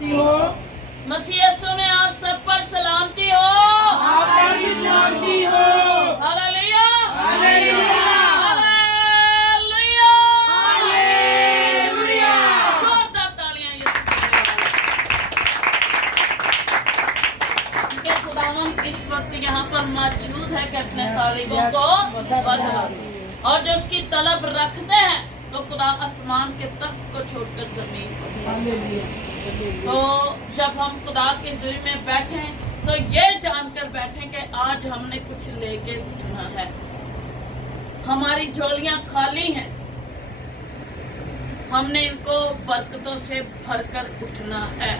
मसीह यीशु में आप सब पर सलामती हो। आप पर भी सलामती हो। Hallelujah hallelujah hallelujah hallelujah. जोरदार तालियां यीशु के लिए। खुदावंद इस वक्त यहाँ पर मौजूद है कि अपने तालिबों को बदला और जो उसकी तलब रखते हैं तो खुदा आसमान के तख्त को छोड़कर जमीन पर। तो जब हम खुदा के ज़ुल्म में बैठे तो ये जानकर बैठे कि आज हमने कुछ लेके उठना है। हमारी झोलियां खाली हैं, हमने इनको बरकतों से भरकर उठना है।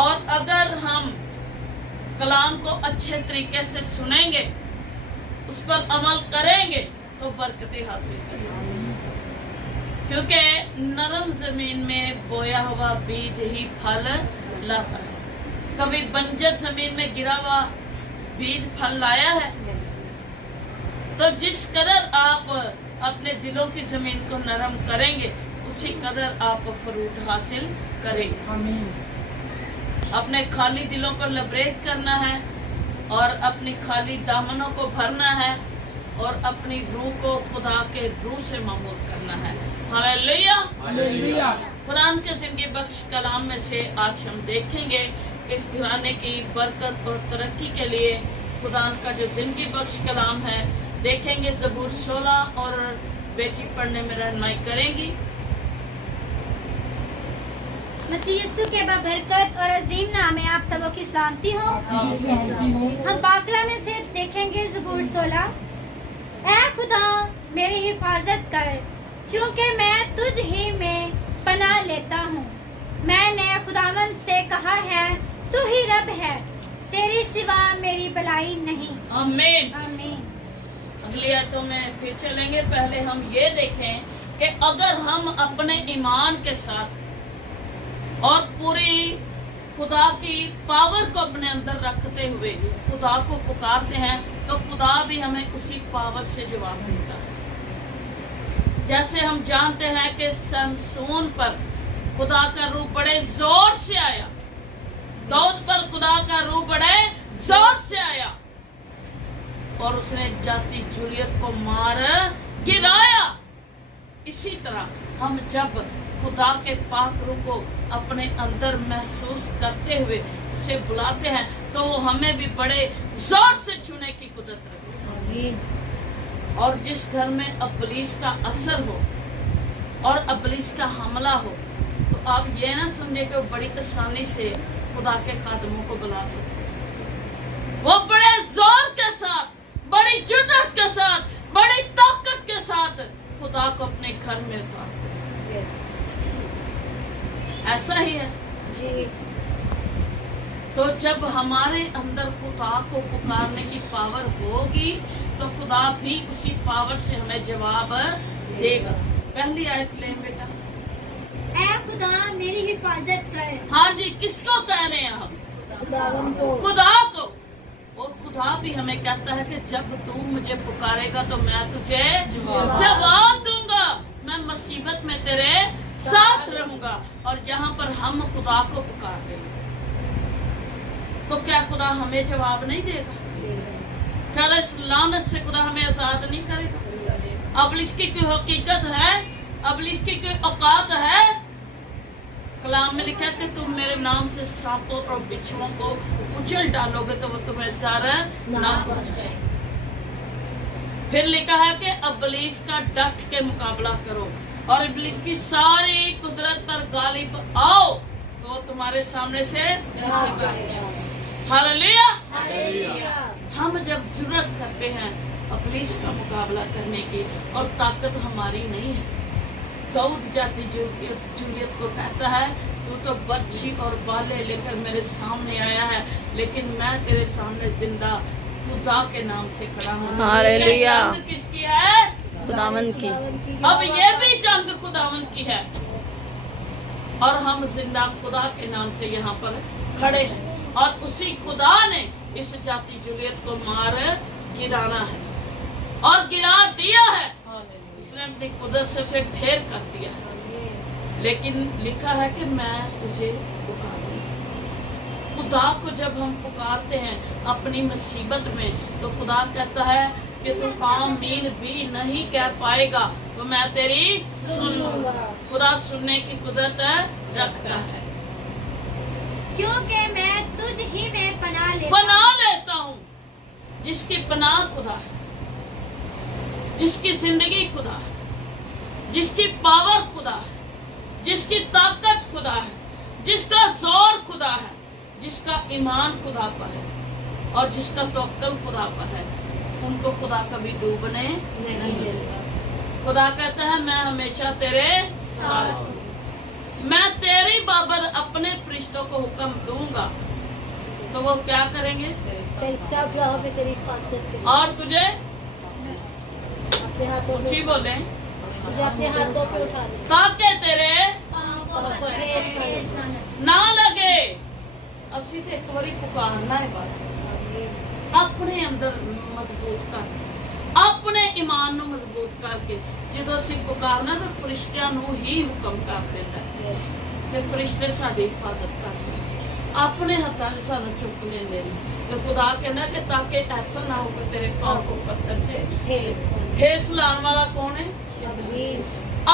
और अगर हम कलाम को अच्छे तरीके से सुनेंगे, उस पर अमल करेंगे तो बरकतें हासिल करेंगे। क्योंकि नरम जमीन में बोया हुआ बीज ही फल लाता है। कभी बंजर जमीन में गिरा हुआ बीज फल लाया है? तो जिस कदर आप अपने दिलों की जमीन को नरम करेंगे उसी कदर आप फ्रूट हासिल करेंगे। अपने खाली दिलों को लबरेज करना है और अपनी खाली दामनों को भरना है और अपनी रूह को खुदा के रूह से ममूर करना है। Hallelujah hallelujah. कुरान के जिंदगी बख्श कलाम में से आज हम देखेंगे इस घराने की बरकत और तरक्की के लिए खुदा का जो जिंदगी बख्श कलाम है देखेंगे। ज़बूर 16 और बेटी पढ़ने में रहनुमाई करेंगी। मसीह यीशु के बरकत और अजीम नाम में आप सबों की सलामती हो। हम पाकला में से देखेंगे ज़बूर 16। ऐ खुदा मेरी हिफाजत कर, क्योंकि मैं तुझ ही में पनाह लेता हूँ। मैंने खुदावंद से कहा है तू ही रब है, तेरी सिवा मेरी भलाई नहीं। आमीन आमीन। अगली आयतों में फिर चलेंगे। पहले हम ये देखें कि अगर हम अपने ईमान के साथ और पूरी खुदा की पावर को अपने अंदर रखते हुए खुदा को पुकारते हैं तो खुदा भी हमें उसी पावर से जवाब देता है। जैसे हम जानते हैं कि समसून पर खुदा का रूह बड़े जोर से आया, दाऊद पर खुदा का रूह बड़े जोर से आया और उसने जाति जूलियत को मार गिराया। इसी तरह हम जब खुदा के पाक रूह को अपने अंदर महसूस करते हुए उसे बुलाते हैं तो वो हमें भी बड़े जोर से छूने की कुदरत रखती है। और जिस घर में इब्लीस का असर हो और इब्लीस का हमला हो तो आप ये ना समझे कि वो बड़ी आसानी से खुदा के कदमों को बुला सकते हैं। वो बड़े जोर के साथ, बड़ी जुर्रत के साथ, बड़ी ताकत के साथ खुदा को अपने घर में उतारते हैं। ऐसा ही है जी। तो जब हमारे अंदर खुदा को पुकारने की पावर होगी तो खुदा भी उसी पावर से हमें जवाब देगा। पहली आयत लें बेटा। ऐ खुदा मेरी हिफाजत कर। हाँ जी, किसको कह रहे हैं हम? खुदा को। और खुदा भी हमें कहता है कि जब तू मुझे पुकारेगा तो मैं तुझे जवाब दूंगा, मैं मुसीबत में तेरे साथ रहूंगा। और यहाँ पर हम खुदा को पुकारते हैं तो क्या खुदा हमें जवाब नहीं देगा? क्या इस लानत से खुदा हमें आजाद नहीं करेगा? अब इसकी कोई हकीकत है? अब इसकी कोई औकात है? कलाम में लिखा है कि तुम मेरे नाम से सांपों और बिच्छुओं को उछल डालोगे तो वो तुम्हें सारा ना पहुंचाए। फिर लिखा है कि इब्लीस का डट के मुकाबला करो और इब्लीस की सारी कुदरत पर गालिब आओ तो तुम्हारे सामने से हालेलुया। हम जब जुर्रत करते हैं इब्लीस का मुकाबला करने की और ताकत हमारी नहीं है। दाऊद जाति जूलियत को कहता है तू तो बर्छी और बाले लेकर मेरे सामने आया है, लेकिन मैं तेरे सामने जिंदा खुदा के नाम से खड़ा हूँ। हालेलुया। जंग किसकी है? खुदावंद की। अब ये भी जंग खुदावंद की है और हम जिंदा खुदा के नाम से यहाँ पर खड़े हैं और उसी खुदा ने इस जाति जूलियत को मार गिराना है और गिरा दिया है। उसने अपनी कुदरत से उसे ढेर कर दिया है। लेकिन लिखा है कि मैं तुझे पुकारूंगा। खुदा को जब हम पुकारते हैं अपनी मुसीबत में, तो खुदा कहता है कि तू आमीन भी नहीं कह पाएगा तो मैं तेरी सुन लूंगा। खुदा सुनने की कुदरत रखता है। क्योंकि मैं तुझ ही में पनाह लेता हूँ। जिसकी पनाह खुदा है, जिसकी जिंदगी खुदा है, जिसकी पावर खुदा है, जिसकी ताकत खुदा है, जिसका जोर खुदा है, जिसका ईमान खुदा पर है और जिसका तवक्कुल खुदा पर है, उनको खुदा कभी डूबने नहीं देता। खुदा कहता है मैं हमेशा तेरे साथ हूँ। मैं तेरी बाबर अपने फरिश्तों को हुक्म दूंगा तो वो क्या करेंगे सब राह में तेरी हिफाजत से और तुझे अपने हाथों ऊंची बोले मुझे अपने हाथों पे उठा ले ताकि तेरे ना लगे। ਅਸੀਂ ਤੇ ਇੱਕ ਵਾਰੀ ਪੁਕਾਰਨਾ ਹੈ ਬਸ, ਆਪਣੇ ਅੰਦਰ ਮਜ਼ਬੂਤ ਕਰ, ਆਪਣੇ ਈਮਾਨ ਨੂੰ ਮਜ਼ਬੂਤ ਕਰਕੇ। ਜਦੋਂ ਅਸੀਂ ਪੁਕਾਰਨਾ ਤਾਂ ਫਰਿਸ਼ਤਿਆਂ ਨੂੰ ਹੀ ਹੁਕਮ ਕਰ ਦਿੰਦਾ ਹੈ ਤੇ ਫਰਿਸ਼ਤੇ ਸਾਡੀ ਹਿਫਾਜ਼ਤ ਕਰਦੇ ਨੇ, ਆਪਣੇ ਹੱਥਾਂ 'ਚ ਸਾਨੂੰ ਚੁੱਕ ਲੈਂਦੇ ਨੇ। ਤੇ ਖੁਦਾ ਕਹਿੰਦਾ ਕਿ ਤਾਂ ਕਿ ਐਸਾ ਨਾ ਹੋ ਕਿ ਤੇਰੇ ਪਾँव को पत्थर से ठेस लाने वाला कौन है?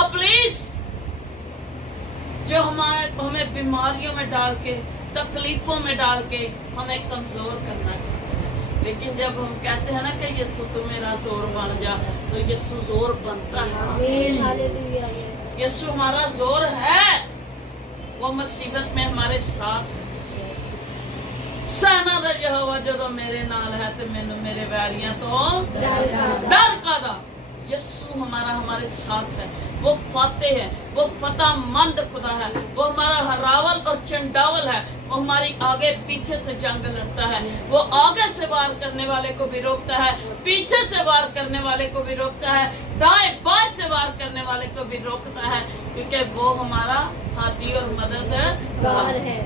इब्लीस, जो हमें बीमारियों में डाल के, तकलीफों में डाल के हमें कमजोर करना चाहता है। लेकिन जब हम कहते हैं ना कि यीशु तू मेरा जोर बन जा, तो यीशु जोर बनता है। यीशु हमारा जोर है, वो मुसीबत में हमारे साथ है। सेना दा यहोवा जदों मेरे नाल है ते मैनू मेरे वैरियां तो डर कादा। यीशु हमारे साथ है, वो फातेह है, वो फतहमंद खुदा है, वो हमारा हरावल और चंडावल है। वो हमारी आगे पीछे से जंग लड़ता है, वो आगे से वार करने वाले को भी रोकता है, पीछे से वार करने वाले को भी रोकता है, दाएं बाएं से वार करने वाले को भी रोकता है, क्योंकि वो हमारा हाथी और मददगार है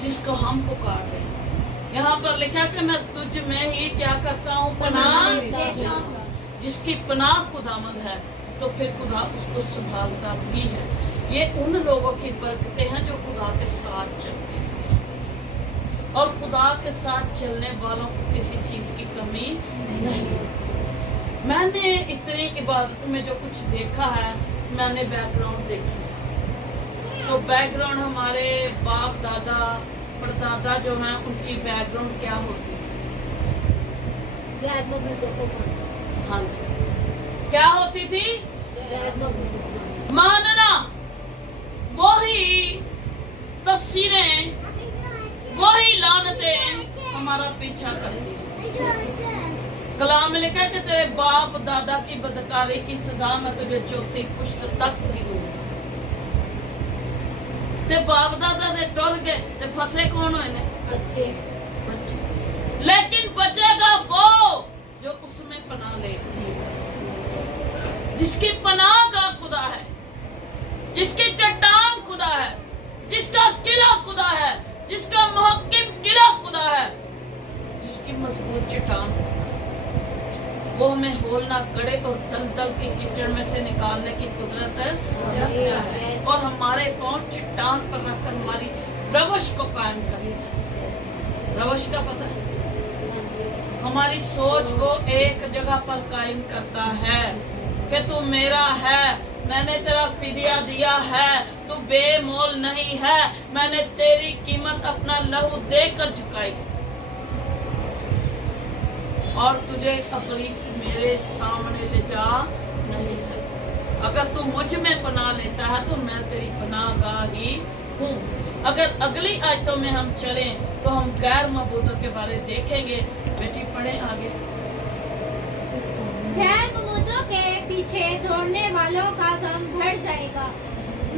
जिसको हम पुकार रहे हैं। यहाँ पर लिखा कि मैं तुझ में ही क्या करता हूँ, पनाह। जिसकी पनाह खुदावंद है तो फिर खुदा उसको संभालता भी है। ये उन लोगों की बरकतें हैं जो खुदा के साथ चलते हैं, और खुदा के साथ चलने वालों को किसी चीज की कमी नहीं है। मैंने इतनी इबादत में जो कुछ देखा है, मैंने बैकग्राउंड देखी है। तो बैकग्राउंड हमारे बाप दादा परदादा जो हैं उनकी बैकग्राउंड क्या होती है? हाँ जी, क्या होती थी? मानना, वही तस्वीरें, वही लानतें हमारा पीछा करती हैं। कलाम में लिखा है कि तेरे बाप दादा की बदकारी की सजा मैं तुझे चौथी पुश्त तक भी दूंगा। ते बाप दादा दे टुर गए ते फसे कौन हुए ने? बच्चे। लेकिन बचेगा वो जो उसमें पनाह ले, जिसकी पनाह का खुदा है, जिसकी चट्टान खुदा है, जिसका किला खुदा है, जिसका मुहक्किम किला खुदा है, जिसकी मजबूत चट्टान, वो हमें होल ना गड़े और दलदल के कीचड़ में से निकालने की कुदरत रखता है, और हमारे पांव चट्टान पर रखकर हमारी रवश को कायम करता है। रवश का पता है? हमारी सोच को एक जगह पर कायम करता है कि तू मेरा है, मैंने तेरा फिदिया दिया है, तू बेमोल नहीं है, मैंने तेरी कीमत अपना लहू देकर झुकाई, और तुझे इब्लीस मेरे सामने ले जा नहीं सकता। अगर तू मुझ में पनाह लेता है तो मैं तेरी पनाहगाही हूँ। अगर अगली आयतों में हम चलें तो हम गैर मबूदों के बारे देखेंगे। बेटी पढ़े आगे। गैर मबूदों के पीछे दौड़ने वालों का गम बढ़ जाएगा।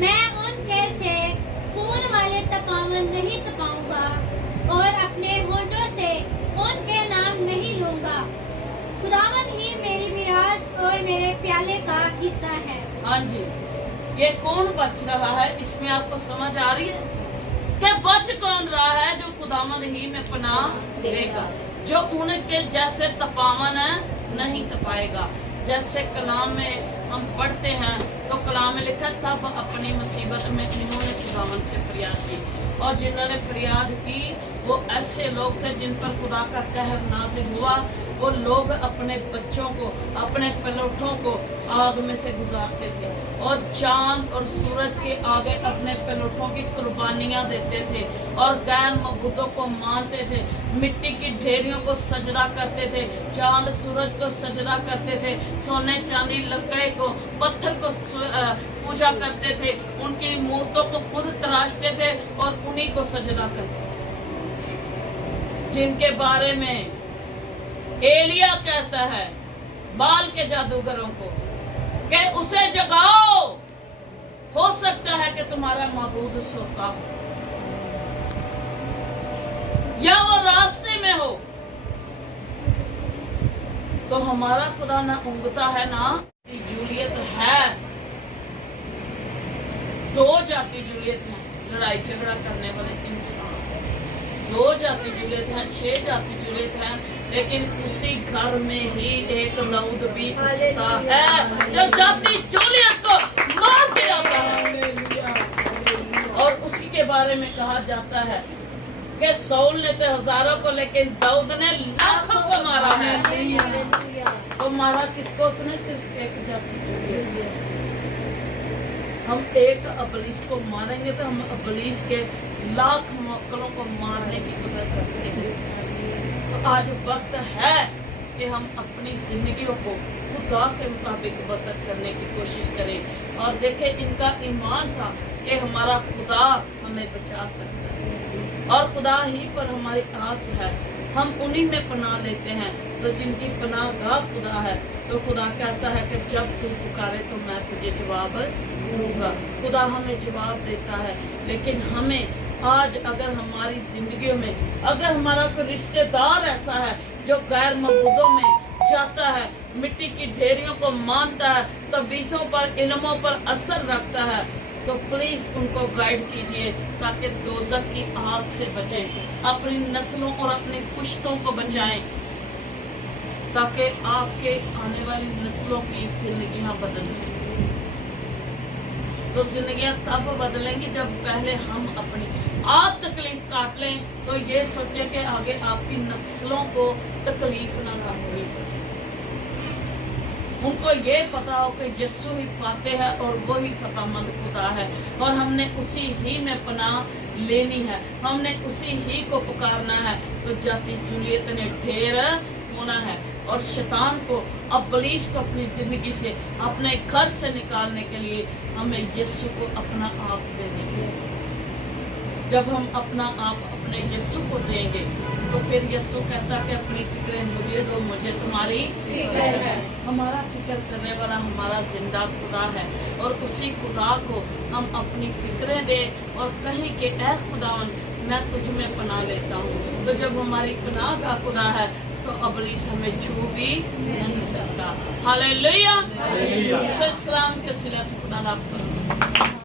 मैं उनके से खून वाले तपावन नहीं तपाऊंगा और अपने होठों से उनके नाम नहीं लूंगा। खुदावन ही मेरी विरासत और मेरे प्याले का हिस्सा है। हाँ जी, ये कौन बच रहा है? इसमें आपको समझ आ रही है कि बच कौन रहा है? जो खुदावंद ही में पनाह लेगा, जो उनके जैसे तपावन नहीं तपाएगा। जैसे कलाम में हम पढ़ते हैं तो कलाम में लिखा तब अपनी मुसीबत में इन्होंने खुदावन से फरियाद की, और जिन्होंने फरियाद की वो ऐसे लोग थे जिन पर खुदा का कहर नाज़िल हुआ। वो लोग अपने बच्चों को, अपने पलौठों को आग में से गुजारते थे और चांद और सूरज के आगे अपने पलौठों की कुर्बानियां देते थे और गैर मबूदों को मानते थे, मिट्टी की ढेरियों को सजदा करते थे, चांद सूरज को सजदा करते थे, सोने चांदी लकड़े को, पत्थर को पूजा करते थे, उनकी मूर्तों को खुद तराशते थे और उन्हीं को सजदा करते थे। जिनके बारे में एलिया कहता है बाल के जादूगरों को कि उसे जगाओ, हो सकता है कि तुम्हारा माबूद सोता हो या वो रास्ते में हो। तो हमारा खुदा ना ऊँगता है ना जूलियत है। दो जाति जूलियत है, लड़ाई झगड़ा करने वाले इंसान। दो जाति जूलियत हैं, 6 जाति जूलियत हैं, लेकिन उसी घर में ही एक दाऊद भी उठता है जो जाति जूलियत को मार के आता है। और उसी के बारे में कहा जाता है कि सौल ने तो हजारों को, लेकिन दाऊद ने लाखों को मारा है। तो मारा किसको? उसने सिर्फ एक जाति जूलियत। हम एक अबलीस को मारेंगे तो हम अबलीस के लाख मक्कलों को मारने की कुदरत रखते हैं। तो आज वक्त है कि हम अपनी जिंदगियों को खुदा के मुताबिक बसर करने की कोशिश करें और देखें इनका ईमान था कि हमारा खुदा हमें बचा सकता है और खुदा ही पर हमारी आस है। हम उन्हीं में पनाह लेते हैं। तो जिनकी पनाह गाह खुदा है, तो खुदा कहता है कि जब तू पुकारे तो मैं तुझे जवाब दूंगा। खुदा हमें जवाब देता है। लेकिन हमें आज अगर हमारी जिंदगियों में अगर हमारा कोई रिश्तेदार ऐसा है जो गैर मबूदों में जाता है, मिट्टी की ढेरियों को मानता है, तवीज़ों पर, इल्मों पर असर रखता है, तो प्लीज उनको गाइड कीजिए ताकि दोज़ख की आग से बचें, अपनी नस्लों और अपनी पुश्तों को बचाएं, ताकि आपके आने वाली नस्लों की जिंदगियां बदल सकें। तो जिंदगियां तब बदलेंगी जब पहले हम अपनी आप तकलीफ काट लें, तो ये सोचें कि आगे आपकी नस्लों को तकलीफ ना काटनी पड़े। उनको ये पता हो कि यीशु ही फातेह है और वही फतहमंद खुदा है और हमने उसी ही में पनाह लेनी है, हमने उसी ही को पुकारना है। तो जाति जूलियत ने ढेर होना है और शैतान को, अबलीस को अपनी जिंदगी से, अपने घर से निकालने के लिए हमें यीशु को अपना आप देने की। जब हम अपना आप अपने यीशु को देंगे तो फिर यीशु कहता कि अपनी फिक्रें मुझे दो, मुझे तुम्हारी फिक्र है। हमारा फिक्र करने वाला हमारा जिंदा खुदा है और उसी खुदा को हम अपनी फिक्रें दें और कहें कि ऐ खुदावन मैं तुझ में पनाह लेता हूँ। तो जब हमारी पनाह का खुदा है तो अबलीस हमें छू भी नहीं सकता। हालेलुया। इस कलाम के सिले से खुदा आपको